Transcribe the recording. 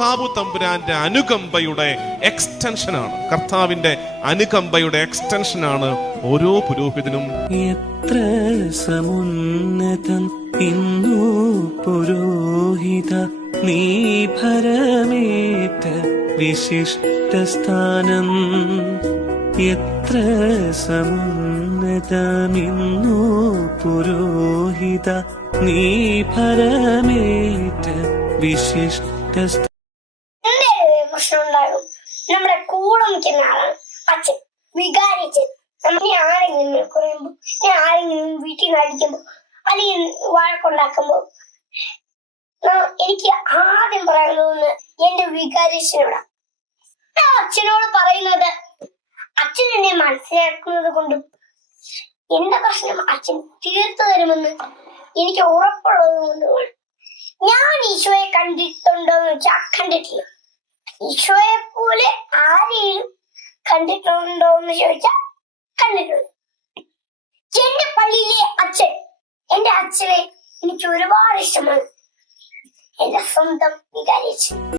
കർത്താവ് തമ്പുരാന്റെ അനുകമ്പയുടെ എക്സ്റ്റൻഷനാണ് കർത്താവിന്റെ അനുകമ്പയുടെ എക്സ്റ്റൻഷനാണ് ഓരോ പുരോഹിതനും. എത്ര സമുന്നതം ഇന്നു പുരോഹിത നീ ഭരമേറ്റ വിശിഷ്ട സ്ഥാനം. എത്ര സമുന്നതമിന്നു പുരോഹിത നീ ഭരമേറ്റ വിശിഷ്ട പ്രശ്നം ഉണ്ടാകും നമ്മുടെ കൂടെ നിൽക്കുന്ന ആളാണ് അച്ഛൻ. വികാരിച്ചൻ. നമ്മൾ ആരെങ്കിലും കുറയുമ്പോ ഞാൻ ആരെങ്കിലും വീട്ടിൽ നിന്ന് അടിക്കുമ്പോ അല്ലെങ്കിൽ വഴക്കുണ്ടാക്കുമ്പോ എനിക്ക് ആദ്യം പറയാൻ തോന്നുന്നത് എന്റെ ഞാൻ അച്ഛനോട് പറയുന്നത് അച്ഛൻ എന്നെ മനസ്സിലാക്കുന്നത് കൊണ്ടും എന്റെ പ്രശ്നം അച്ഛൻ തീർത്തു തരുമെന്ന് എനിക്ക് ഉറപ്പുള്ളത് കൊണ്ടുമാണ്. ഞാൻ ഈശോയെ കണ്ടിട്ടുണ്ടോ എന്ന് വെച്ചാൽ കണ്ടിട്ടില്ല. ഈശോയെ പോലെ ആരെയും കണ്ടിട്ടുണ്ടോ എന്ന് ചോദിച്ചാൽ കണ്ടിട്ടുണ്ട്. എന്റെ പള്ളിയിലെ അച്ഛൻ എന്റെ അച്ഛനെ എനിക്ക് ഒരുപാട് ഇഷ്ടമാണ്. എന്റെ സ്വന്തം വികാരിച്ചൻ